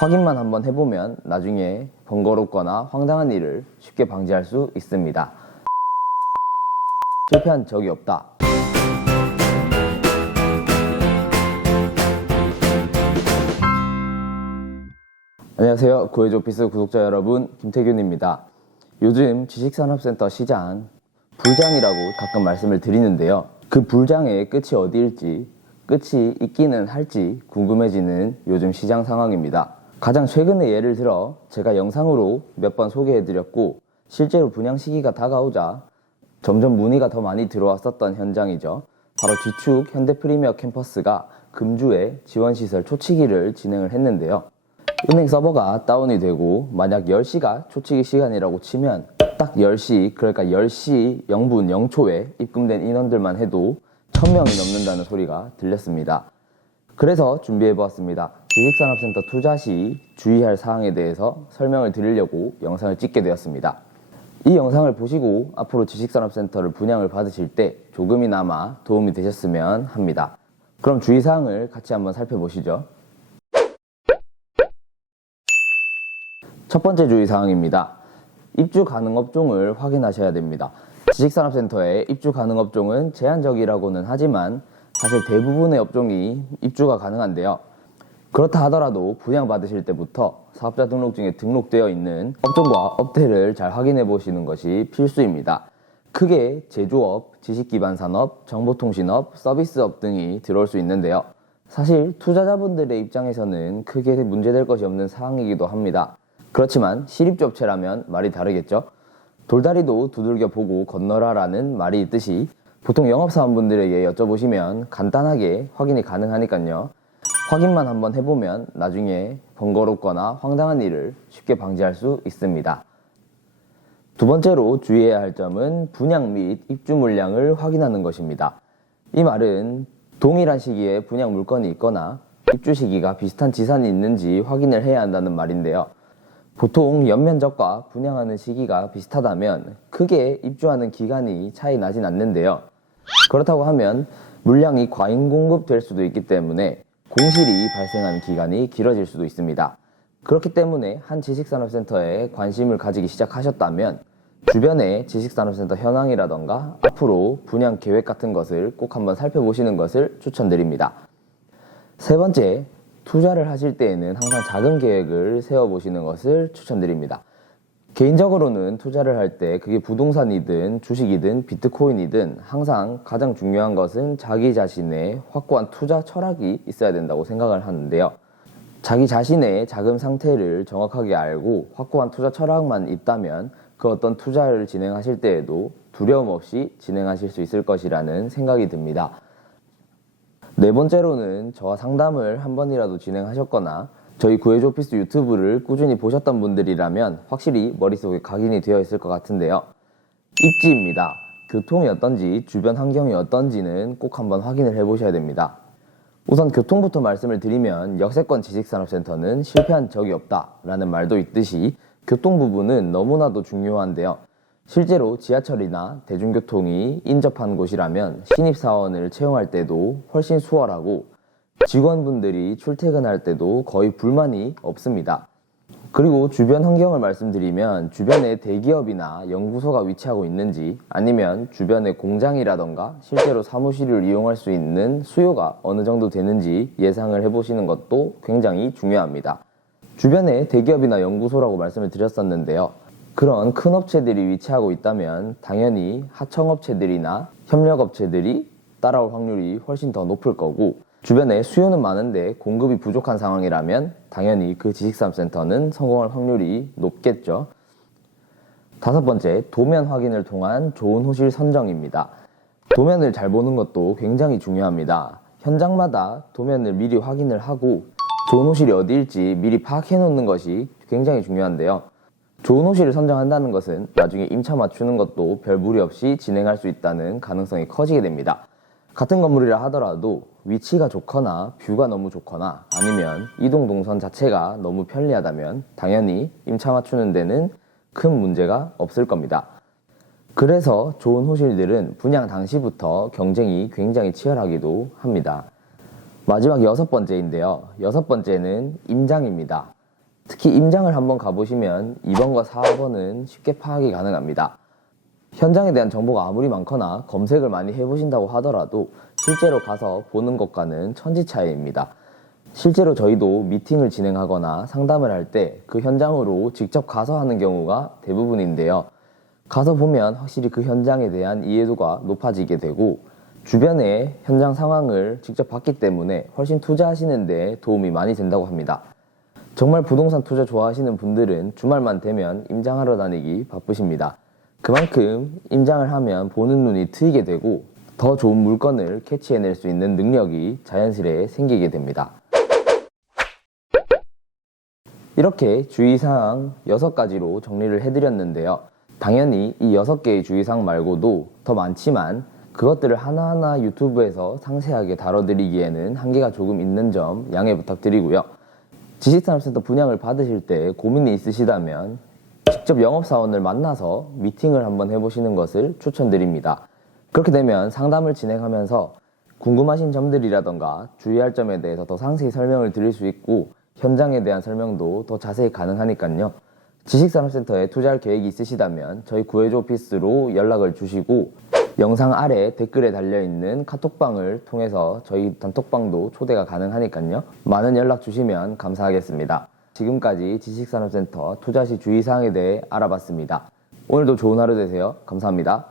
확인만 한번 해보면 나중에 번거롭거나 황당한 일을 쉽게 방지할 수 있습니다. 실패한 적이 없다. 안녕하세요. 구해줘피스 구독자 여러분, 김태균입니다. 요즘 지식산업센터 시장 불장이라고 가끔 말씀을 드리는데요. 그 불장의 끝이 어디일지, 끝이 있기는 할지 궁금해지는 요즘 시장 상황입니다. 가장 최근의 예를 들어 제가 영상으로 몇 번 소개해드렸고 실제로 분양 시기가 다가오자 점점 문의가 더 많이 들어왔었던 현장이죠. 바로 G축 현대프리미어 캠퍼스가 금주에 지원시설 초치기를 진행을 했는데요. 은행 서버가 다운이 되고 만약 10시가 초치기 시간이라고 치면 딱 10시, 그러니까 10시 0분 0초에 입금된 인원들만 해도 1000명이 넘는다는 소리가 들렸습니다. 그래서 준비해보았습니다. 지식산업센터 투자 시 주의할 사항에 대해서 설명을 드리려고 영상을 찍게 되었습니다. 이 영상을 보시고 앞으로 지식산업센터를 분양을 받으실 때 조금이나마 도움이 되셨으면 합니다. 그럼 주의사항을 같이 한번 살펴보시죠. 첫 번째 주의사항입니다. 입주 가능 업종을 확인하셔야 됩니다. 지식산업센터의 입주 가능 업종은 제한적이라고는 하지만 사실 대부분의 업종이 입주가 가능한데요. 그렇다 하더라도 분양받으실 때부터 사업자 등록증에 등록되어 있는 업종과 업태를 잘 확인해 보시는 것이 필수입니다. 크게 제조업, 지식기반산업, 정보통신업, 서비스업 등이 들어올 수 있는데요. 사실 투자자분들의 입장에서는 크게 문제될 것이 없는 사항이기도 합니다. 그렇지만 실입주업체라면 말이 다르겠죠. 돌다리도 두들겨 보고 건너라라는 말이 있듯이 보통 영업사원분들에게 여쭤보시면 간단하게 확인이 가능하니까요. 확인만 한번 해보면 나중에 번거롭거나 황당한 일을 쉽게 방지할 수 있습니다. 두 번째로 주의해야 할 점은 분양 및 입주 물량을 확인하는 것입니다. 이 말은 동일한 시기에 분양 물건이 있거나 입주 시기가 비슷한 지산이 있는지 확인을 해야 한다는 말인데요. 보통 연면적과 분양하는 시기가 비슷하다면 크게 입주하는 기간이 차이 나진 않는데요. 그렇다고 하면 물량이 과잉 공급될 수도 있기 때문에 공실이 발생하는 기간이 길어질 수도 있습니다. 그렇기 때문에 한 지식산업센터에 관심을 가지기 시작하셨다면 주변의 지식산업센터 현황이라던가 앞으로 분양 계획 같은 것을 꼭 한번 살펴보시는 것을 추천드립니다. 세 번째, 투자를 하실 때에는 항상 자금 계획을 세워보시는 것을 추천드립니다. 개인적으로는 투자를 할 때 그게 부동산이든 주식이든 비트코인이든 항상 가장 중요한 것은 자기 자신의 확고한 투자 철학이 있어야 된다고 생각을 하는데요. 자기 자신의 자금 상태를 정확하게 알고 확고한 투자 철학만 있다면 그 어떤 투자를 진행하실 때에도 두려움 없이 진행하실 수 있을 것이라는 생각이 듭니다. 네 번째로는 저와 상담을 한 번이라도 진행하셨거나 저희 구해줘피스 유튜브를 꾸준히 보셨던 분들이라면 확실히 머릿속에 각인이 되어 있을 것 같은데요. 입지입니다. 교통이 어떤지, 주변 환경이 어떤지는 꼭 한번 확인을 해보셔야 됩니다. 우선 교통부터 말씀을 드리면 역세권 지식산업센터는 실패한 적이 없다라는 말도 있듯이 교통 부분은 너무나도 중요한데요. 실제로 지하철이나 대중교통이 인접한 곳이라면 신입사원을 채용할 때도 훨씬 수월하고 직원분들이 출퇴근할 때도 거의 불만이 없습니다. 그리고 주변 환경을 말씀드리면 주변에 대기업이나 연구소가 위치하고 있는지 아니면 주변에 공장이라던가 실제로 사무실을 이용할 수 있는 수요가 어느 정도 되는지 예상을 해보시는 것도 굉장히 중요합니다. 주변에 대기업이나 연구소라고 말씀을 드렸었는데요. 그런 큰 업체들이 위치하고 있다면 당연히 하청업체들이나 협력업체들이 따라올 확률이 훨씬 더 높을 거고 주변에 수요는 많은데 공급이 부족한 상황이라면 당연히 그 지식산업센터는 성공할 확률이 높겠죠. 다섯 번째, 도면 확인을 통한 좋은 호실 선정입니다. 도면을 잘 보는 것도 굉장히 중요합니다. 현장마다 도면을 미리 확인을 하고 좋은 호실이 어디일지 미리 파악해 놓는 것이 굉장히 중요한데요. 좋은 호실을 선정한다는 것은 나중에 임차 맞추는 것도 별 무리 없이 진행할 수 있다는 가능성이 커지게 됩니다. 같은 건물이라 하더라도 위치가 좋거나 뷰가 너무 좋거나 아니면 이동 동선 자체가 너무 편리하다면 당연히 임차 맞추는 데는 큰 문제가 없을 겁니다. 그래서 좋은 호실들은 분양 당시부터 경쟁이 굉장히 치열하기도 합니다. 마지막 여섯 번째인데요. 여섯 번째는 임장입니다. 특히 임장을 한번 가보시면 2번과 4번은 쉽게 파악이 가능합니다. 현장에 대한 정보가 아무리 많거나 검색을 많이 해보신다고 하더라도 실제로 가서 보는 것과는 천지 차이입니다. 실제로 저희도 미팅을 진행하거나 상담을 할 때 그 현장으로 직접 가서 하는 경우가 대부분인데요. 가서 보면 확실히 그 현장에 대한 이해도가 높아지게 되고 주변의 현장 상황을 직접 봤기 때문에 훨씬 투자하시는 데 도움이 많이 된다고 합니다. 정말 부동산 투자 좋아하시는 분들은 주말만 되면 임장하러 다니기 바쁘십니다. 그만큼 임장을 하면 보는 눈이 트이게 되고 더 좋은 물건을 캐치해낼 수 있는 능력이 자연스레 생기게 됩니다. 이렇게 주의사항 6가지로 정리를 해드렸는데요. 당연히 이 6개의 주의사항 말고도 더 많지만 그것들을 하나하나 유튜브에서 상세하게 다뤄드리기에는 한계가 조금 있는 점 양해 부탁드리고요. 지식산업센터 분양을 받으실 때 고민이 있으시다면 직접 영업사원을 만나서 미팅을 한번 해보시는 것을 추천드립니다. 그렇게 되면 상담을 진행하면서 궁금하신 점들이라던가 주의할 점에 대해서 더 상세히 설명을 드릴 수 있고 현장에 대한 설명도 더 자세히 가능하니까요. 지식산업센터에 투자할 계획이 있으시다면 저희 구해줘 오피스로 연락을 주시고 영상 아래 댓글에 달려있는 카톡방을 통해서 저희 단톡방도 초대가 가능하니까요. 많은 연락 주시면 감사하겠습니다. 지금까지 지식산업센터 투자 시 주의사항에 대해 알아봤습니다. 오늘도 좋은 하루 되세요. 감사합니다.